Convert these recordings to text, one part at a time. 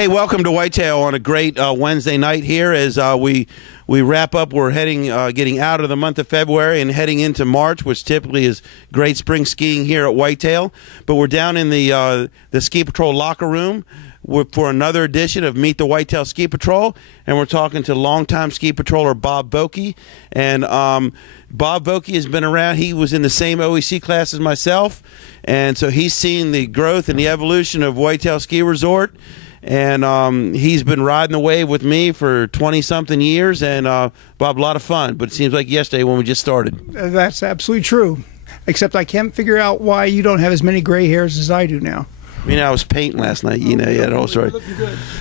Hey, welcome to Whitetail on a great Wednesday night here as we wrap up. We're getting out of the month of February and heading into March, which typically is great spring skiing here at Whitetail. But we're down in the Ski Patrol locker room for another edition of Meet the Whitetail Ski Patrol, and we're talking to longtime ski patroller Bob Vovke. And Bob Vovke has been around. He was in the same OEC class as myself, and so he's seen the growth and the evolution of Whitetail Ski Resort. And he's been riding the wave with me for 20-something years, and Bob, a lot of fun. But it seems like yesterday when we just started. That's absolutely true, except I can't figure out why you don't have as many gray hairs as I do now. I was painting last night, that whole story.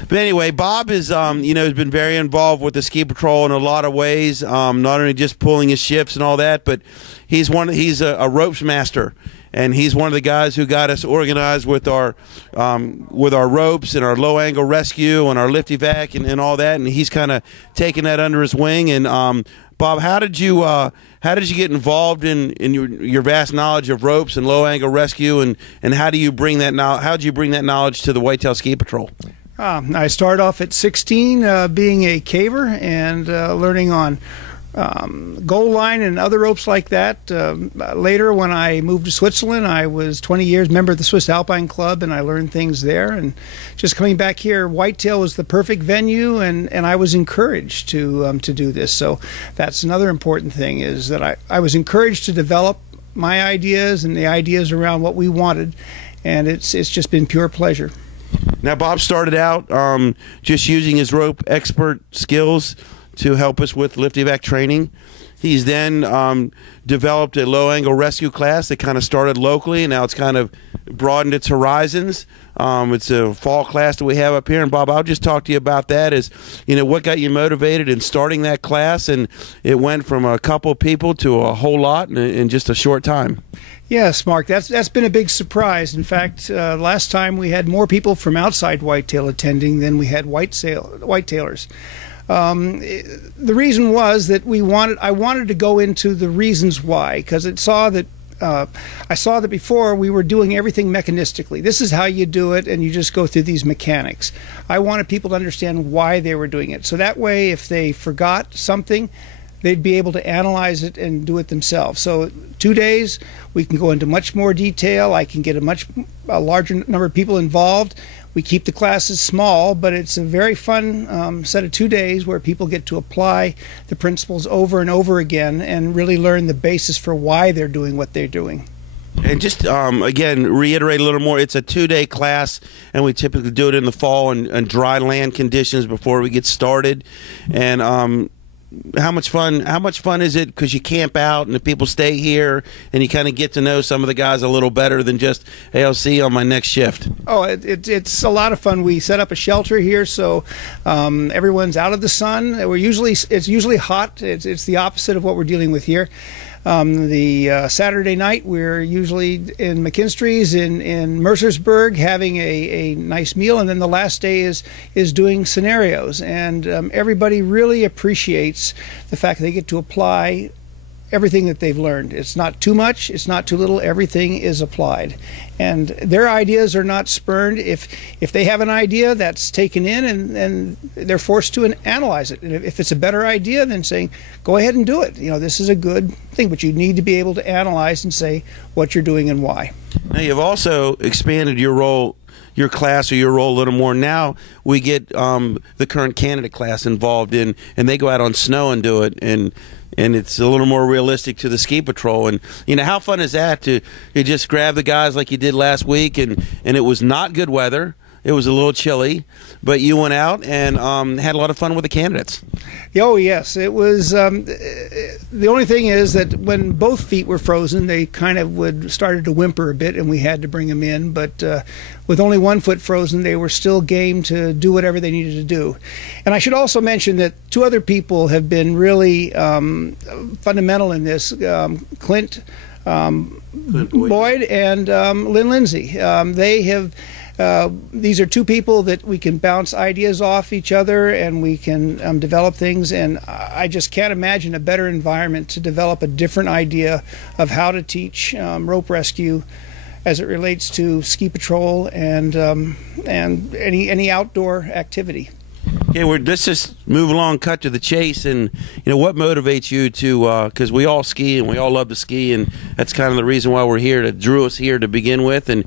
But anyway, Bob is, has been very involved with the Ski Patrol in a lot of ways, not only just pulling his shifts and all that, but he's a ropes master. And he's one of the guys who got us organized with our ropes and our low-angle rescue and our lift evac and all that. And he's kind of taken that under his wing. And Bob, how did you get involved in your vast knowledge of ropes and low-angle rescue? And how do you bring that knowledge to the Whitetail Ski Patrol? I started off at 16 being a caver and learning on goal line and other ropes like that. Later, when I moved to Switzerland, I was 20 years member of the Swiss Alpine Club, and I learned things there. And just coming back here, Whitetail was the perfect venue, and I was encouraged to do this. So that's another important thing, is that I was encouraged to develop my ideas and the ideas around what we wanted, and it's just been pure pleasure. Now, Bob started out just using his rope expert skills to help us with lift evac training. He's then developed a low-angle rescue class that kind of started locally, and now it's kind of broadened its horizons. It's a fall class that we have up here, and Bob, I'll just talk to you about that. Is what got you motivated in starting that class, and it went from a couple of people to a whole lot in just a short time. Yes, Mark, that's been a big surprise. In fact, last time we had more people from outside Whitetail attending than we had whitetailers. The reason was that I wanted to go into the reasons why, because I saw that before we were doing everything mechanistically. This is how you do it, and you just go through these mechanics. I wanted people to understand why they were doing it, so that way if they forgot something, they'd be able to analyze it and do it themselves. So 2 days, we can go into much more detail. I can get a larger number of people involved. We keep the classes small, but it's a very fun set of 2 days where people get to apply the principles over and over again and really learn the basis for why they're doing what they're doing. And just, again, reiterate a little more, it's a 2-day class, and we typically do it in the fall in dry land conditions before we get started. And how much fun is it, because you camp out and the people stay here and you kind of get to know some of the guys a little better than just, hey, I'll see you on my next shift? Oh, it's a lot of fun. We set up a shelter here, so everyone's out of the sun. It's usually hot. It's the opposite of what we're dealing with here. The Saturday night, we're usually in McKinstry's in Mercersburg having a nice meal, and then the last day is doing scenarios. And everybody really appreciates the fact that they get to apply everything that they've learned. It's not too much, it's not too little, everything is applied. And their ideas are not spurned. If they have an idea, that's taken in, and they're forced to analyze it. And if it's a better idea, then saying, go ahead and do it. This is a good thing, but you need to be able to analyze and say what you're doing and why. Now, you've also expanded your role, your class or your role a little more. Now we get the current candidate class involved in, and they go out on snow and do it, and it's a little more realistic to the Ski Patrol. And how fun is that to just grab the guys like you did last week, and it was not good weather. It was a little chilly, but you went out and had a lot of fun with the candidates. Oh, yes. It was, the only thing is that when both feet were frozen, they kind of started to whimper a bit, and we had to bring them in. But with only 1 foot frozen, they were still game to do whatever they needed to do. And I should also mention that 2 other people have been really fundamental in this, Clint Boyd and Lynn Lindsay. They have... these are 2 people that we can bounce ideas off each other, and we can develop things, and I just can't imagine a better environment to develop a different idea of how to teach rope rescue as it relates to ski patrol and any outdoor activity. Okay, let's just move along, cut to the chase, and what motivates you to? Because we all ski and we all love to ski, and that's kind of the reason why we're here. That drew us here to begin with. And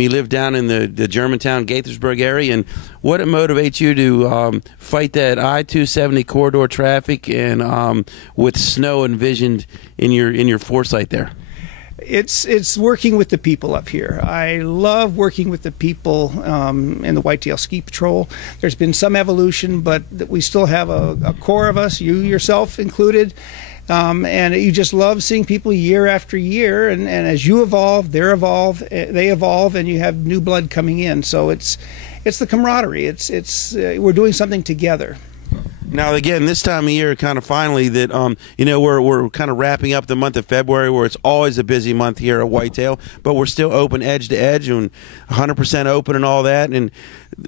you live down in the Germantown, Gaithersburg area, and what motivates you to fight that I-270 corridor traffic and with snow envisioned in your foresight there? It's working with the people up here. I love working with the people in the Whitetail Ski Patrol. There's been some evolution, but we still have a core of us, you yourself included, and you just love seeing people year after year. And as you evolve, they evolve, and you have new blood coming in. So it's the camaraderie. We're doing something together. Now, again, this time of year, kind of finally, that we're kind of wrapping up the month of February, where it's always a busy month here at Whitetail, but we're still open edge to edge and 100% open and all that. And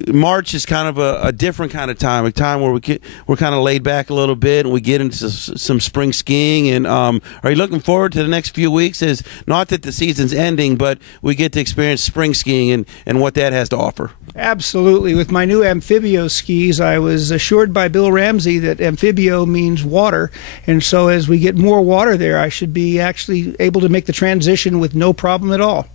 March is kind of a different kind of time, a time where we're kind of laid back a little bit and we get into some spring skiing. And are you looking forward to the next few weeks? Is not that the season's ending, but we get to experience spring skiing and what that has to offer. Absolutely. With my new Amphibio skis, I was assured by Bill Ramsey that Amphibio means water, and so as we get more water there, I should be actually able to make the transition with no problem at all.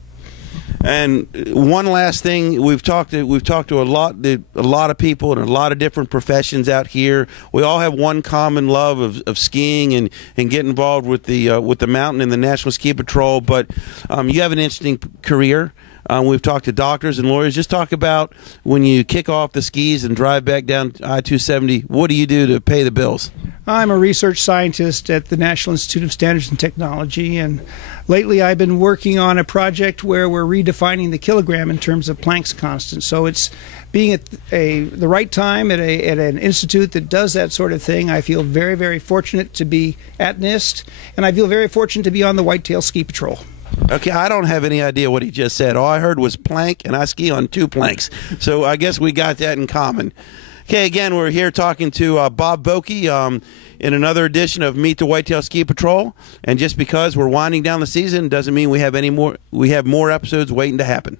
And one last thing, we've talked to a lot of people in a lot of different professions out here. We all have one common love of skiing and get involved with the mountain and the National Ski Patrol. But you have an interesting career. We've talked to doctors and lawyers. Just talk about when you kick off the skis and drive back down I-270, what do you do to pay the bills? I'm a research scientist at the National Institute of Standards and Technology, and lately I've been working on a project where we're redefining the kilogram in terms of Planck's constant. So it's being at the right time at an institute that does that sort of thing. I feel very, very fortunate to be at NIST, and I feel very fortunate to be on the Whitetail Ski Patrol. Okay, I don't have any idea what he just said. All I heard was plank, and I ski on 2 planks. So I guess we got that in common. Okay, again, we're here talking to Bob Vovke in another edition of Meet the Whitetail Ski Patrol. And just because we're winding down the season doesn't mean we have more episodes waiting to happen.